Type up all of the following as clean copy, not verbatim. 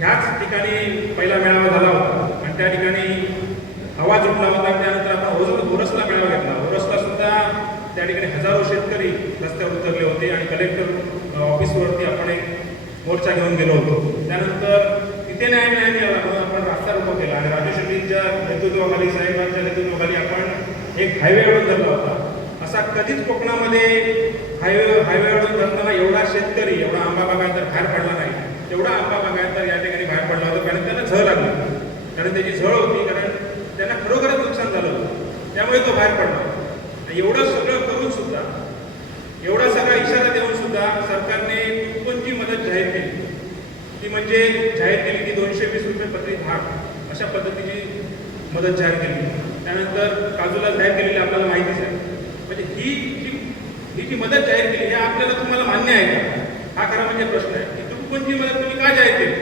ह्याच ठिकाणी पहिला मेळावा झाला होता आणि त्या ठिकाणी आवाज उठला होता आणि त्यानंतर आपण ओरसला मेळावा घेतला. ओरसला सुद्धा त्या ठिकाणी हजारो शेतकरी रस्त्यावर उतरले होते आणि कलेक्टर ऑफिसवरती आपण एक मोर्चा घेऊन गेलो होतो. त्यानंतर तिथे न्याय मिळाला म्हणून आपण रास्ता रोको केला आणि राजू शेट्टींच्या नेतृत्वाखाली, साहेबांच्या नेतृत्वाखाली आपण एक हायवे अडवून धरला होता. असा कधीच कोकणामध्ये हायवे अडवून धरताना एवढा शेतकरी, एवढा आंबा बागायतदार बाहेर पडला नाही. तेवढा आंबा बागायतदार या ठिकाणी बाहेर पडला होता कारण त्यांना झळ लागली, कारण त्याची झळ होती, कारण त्यांना खरोखरच नुकसान झालं होतं, त्यामुळे तो बाहेर पडला. एवढं सगळं करून सुद्धा, एवढा सगळा इशारा देऊन सुद्धा सरकारने कोणती मदत जाहीर केली. ती म्हणजे जाहीर केली की 220 रुपये प्रति झाड अशा पद्धतीची मदत जाहीर केली. त्यानंतर काजूला जाहीर केलेली आपल्याला माहितीच आहे. म्हणजे ही जी मदत जाहीर केली हे आपल्याला तुम्हाला मान्य आहे का, हा खरा म्हणजे प्रश्न आहे की तुटपुंजी मदत तुम्ही का जाहीर केली.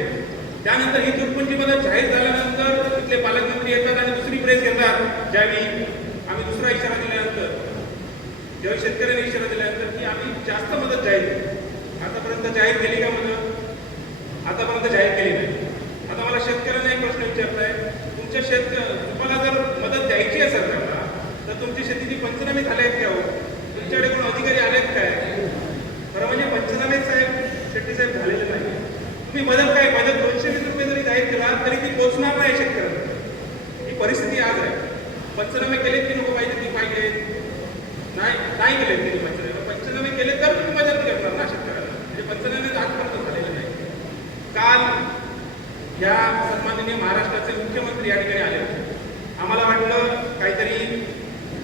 त्यानंतर ही तुटपुंजी मदत जाहीर झाल्यानंतर तिथले पालकमंत्री येतात आणि दुसरी प्रेस घेतात. ज्यावेळी आम्ही दुसरा इशारा दिल्यानंतर, ज्यावेळी शेतकऱ्यांनी इशारा दिल्यानंतर की आम्ही जास्त मदत जाहीर केली. आतापर्यंत जाहीर केली का मदत? आतापर्यंत जाहीर केली नाही. आता मला शेतकऱ्यांना एक प्रश्न विचारत आहे, तुम्हाला जर मदत द्यायची आहे सरकारला तर तुमची शेतीची पंचनामे झाले आहेत का? तुमच्याकडे कोण अधिकारी आलेत काय? खरं म्हणजे पंचनामे साहेब, शेट्टी साहेब झालेले नाही. तुम्ही मदत 220 रुपये जरी जाहीर केला तरी ती पोहोचणार नाही शेतकऱ्यांना. ही परिस्थिती आज आहे. पंचनामे केलेत की नको पाहिजे ती पाहिजे? नाही केलेत त्यांनी पंचनामे केले तर तुम्ही मदत करणार ना शेतकऱ्याला. म्हणजे पंचनामे आजपर्यंत झालेले नाही. काल या सन्माननीय महाराष्ट्राचे मुख्यमंत्री या ठिकाणी आले होते. आम्हाला वाटलं काहीतरी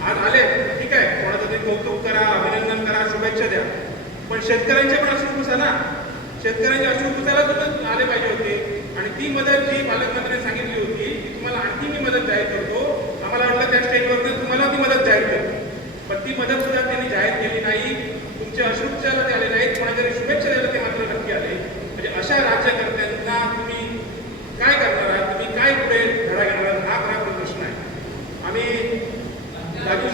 आज आले, ठीक आहे, कोणाचं तरी कौतुक करा, अभिनंदन करा, शुभेच्छा द्या, पण शेतकऱ्यांचे पण अश्रू पुसा ना. शेतकऱ्यांच्या अश्रू पुसायला तुम्ही आले पाहिजे होते. आणि ती मदत जी पालकमंत्र्यांनी सांगितली होती की तुम्हाला आणखी मी मदत जाहीर करतो, आम्हाला वाटलं त्या स्टेजवरनं तुम्हाला ती मदत जाहीर करतो, पण ती मदत सुद्धा त्यांनी जाहीर केली नाही. तुमचे अश्रू पुसायला ते आले नाहीत, कोणाच्या शुभेच्छा द्यायला ते मात्र नक्की आले. म्हणजे अशा राज्यकर्त्यांना तुम्ही काय करणार आहात, तुम्ही काय पुढे धडा घेणार आहात, हा खरा प्रश्न आहे. आम्ही आकृत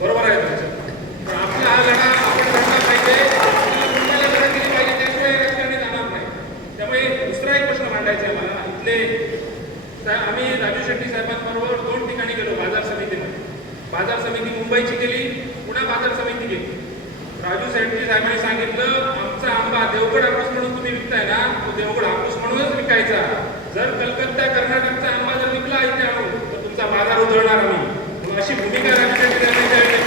बरोबर आहे तुमचं, पण आपला हा लढा आपण लढला पाहिजे, तुम्हाला लढा केली पाहिजे, त्याशिवाय राजकारणी जाणार नाही. त्यामुळे दुसरा एक प्रश्न मांडायचा आहे मला. इथले आम्ही राजू शेट्टी साहेबांबरोबर 2 ठिकाणी गेलो बाजार समितीमध्ये. बाजार समिती मुंबईची केली, पुन्हा बाजार समिती केली. राजू शेट्टी साहेबांनी सांगितलं आमचा आंबा देवगड हापूस म्हणून तुम्ही विकताय ना, तो देवगड हापूस म्हणूनच विकायचा. जर कलकत्ता कर्नाटकचा आंबा जर विकला इथे आणून तर तुमचा बाजार उधळणार आम्ही. अशी भूमिका राजू शेट्टी साहेबांनी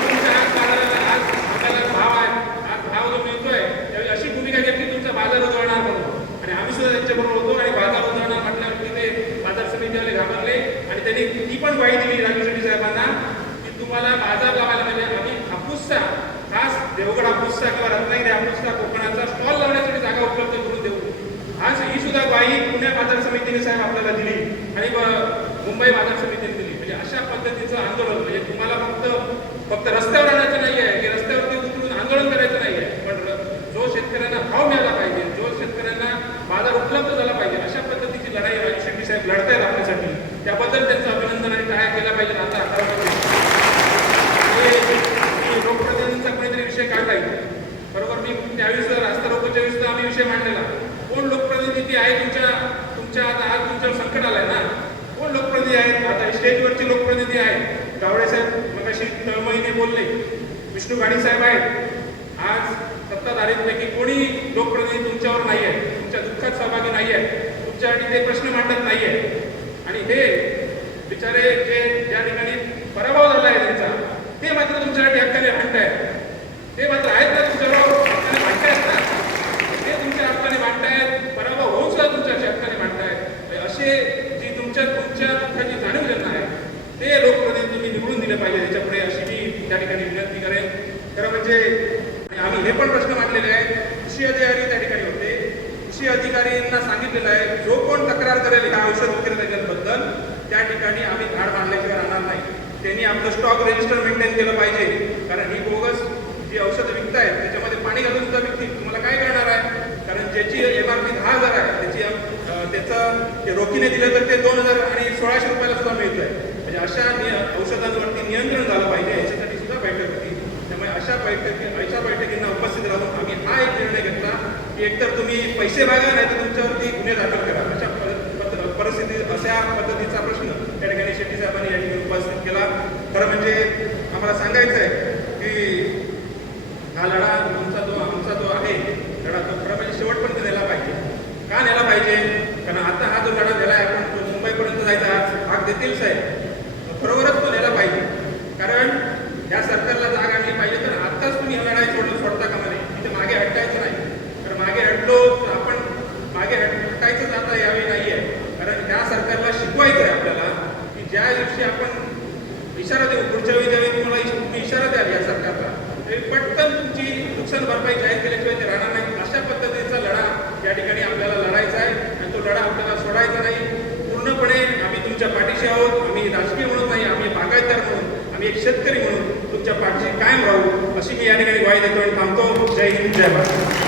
तुमच्या आज बाजाराला, आज आंब्याला भाव आहे, आज भाव जो मिळतोय त्यावेळी अशी भूमिका घेतली तुमचा बाजार उधळणार म्हणून. आणि आम्ही सुद्धा त्यांच्याबरोबर होतो आणि बाजार उधळणार म्हटल्यावरती ते बाजार समितीवाले घाबरले आणि त्यांनी ती पण ग्वाही दिली राजू शेट्टी साहेबांना की तुम्हाला बाजार लावायला म्हणजे आम्ही हापूसचा, खास देवगड हापूसचा किंवा रत्नागिरी हापूसचा कोकणाचा स्टॉल लावण्यासाठी जागा उपलब्ध करून देऊ. आज ही सुद्धा ग्वाही पुणे बाजार समितीने साहेब आपल्याला दिली आणि मुंबई बाजार समितीने दिली. म्हणजे अशा पद्धतीचं आंदोलन, म्हणजे तुम्हाला फक्त रस्त्यावर आणायचं नाही आहे की रस्त्यावरती उतरून आंदोलन करायचं नाही आहे, पण जो शेतकऱ्यांना भाव मिळाला पाहिजे, जो शेतकऱ्यांना बाजार उपलब्ध झाला पाहिजे, अशा पद्धतीची लढाई राजू शेट्टी साहेब लढतायत आपल्यासाठी. त्याबद्दल त्यांचं अभिनंदन आणि टाळ्या केल्या पाहिजे. आता लोकप्रतिनिधींचा कोणीतरी विषय काढला इथे, बरोबर. मी त्यावेळेस रास्ता रोकोच्या वेळेस आम्ही विषय मांडलेला, कोण लोकप्रतिनिधी आहे तुमच्या आता आज तुमच्यावर संकट आलंय ना, कोण लोकप्रतिनिधी आहेत? आता स्टेजवरचे लोकप्रतिनिधी आहेत, गावडे साहेब मगाशी तळमळीने बोलले, विष्णू गाडी साहेब आहेत. आज सत्ताधारींपैकी कोणी लोकप्रतिनिधी तुमच्यावर नाही आहे, तुमच्या दुःखात सहभागी नाही आहे, तुमच्यासाठी ते प्रश्न मांडत नाही आहे. आणि हे बिचारे जे ज्या ठिकाणी पराभव झाला आहे त्यांचा, ते मात्र तुमच्यासाठी हक्काने भांडतायत. ते मात्र आहेत ना तुमच्याबरोबर हक्काने भांडतायत ना, ते तुमच्या हक्काने भांडतायत, पराभव होऊन सुद्धा तुमच्याशी हक्काने भांडतायत. असे जी तुमच्या दुःखाची जाणीव ज्यांना आहे ते लोकप्रतिनिधी तुम्ही निवडून दिले पाहिजे त्याच्या पुढे, अशी मी त्या ठिकाणी विनंती करेन. खरं म्हणजे आम्ही हे पण प्रश्न मांडलेले आहेत. कृषी अधिकारी त्या ठिकाणी होते, कृषी अधिकाऱ्यांना सांगितलेलं आहे जो कोण तक्रार करेल ह्या औषध विक्रेत्यांबद्दल त्या ठिकाणी आम्ही धाड बांधल्याशिवाय राहणार नाही. त्यांनी आपलं स्टॉक रजिस्टर मेंटेन केलं पाहिजे, कारण ही बोगस जी औषधं विकतायत त्याच्यामध्ये पाणी घालून सुद्धा विकतील. तुम्हाला काय करणार आहे? कारण ज्याची MRP 10,000 आहे त्याचं रोखीने दिलं तर ते 2,000 आणि 1,600 रुपयाला सुद्धा मिळत आहे. म्हणजे अशा औषधांवरती नियंत्रण झालं पाहिजे, याच्यासाठी सुद्धा बैठक होती. त्यामुळे अशा बैठकींना उपस्थित राहून आम्ही हा एक निर्णय घेतला एकतर तुम्ही पैसे मागा नाही तर तुमच्यावरती गुन्हे दाखल करा, परिस्थिती अशा पद्धतीचा प्रश्न त्या ठिकाणी शेट्टी साहेबांनी या ठिकाणी उपस्थित केला. खरं म्हणजे आम्हाला सांगायचं आहे की हा लढा आमचा जो आहे लढा तो खरं म्हणजे शेवटपर्यंत नेला पाहिजे. का नेला पाहिजे? कारण आता हा जो लढा नेला आहे आपण तो मुंबईपर्यंत जायचा भाग देतील साहेब, बरोबरच तो नेला पाहिजे. कारण या सरकारला जाग आणली पाहिजे. तर आत्ताच तुम्ही हा लढा सोडता कामा नये, तिथे मागे हटायचं नाही. तर मागे हटलो तर आपण मागे हटायचं जाता यावेळी नाही आहे. कारण त्या सरकारला शिकवायचं आहे आपल्याला की ज्या दिवशी आपण इशारा देऊ, पुढच्या वेळी ज्यावेळी तुम्ही इशारा द्याल या सरकारला, तरी पटकन तुमची नुकसान भरपाई जाहीर केल्याशिवाय ते राहणार नाही. अशा पद्धतीचा लढा या ठिकाणी आपल्याला लढायचा आहे आणि तो लढा आपल्याला सोडायचा नाही. पूर्णपणे आम्ही तुमच्या पाठीशी आहोत. आम्ही राजकीय म्हणून नाही, आम्ही बागायतदार म्हणून, आम्ही एक शेतकरी म्हणून तुमच्या पाठीशी कायम राहू, अशी मी या ठिकाणी ग्वाही देतो आणि थांबतो. जय हिंद, जय भारत.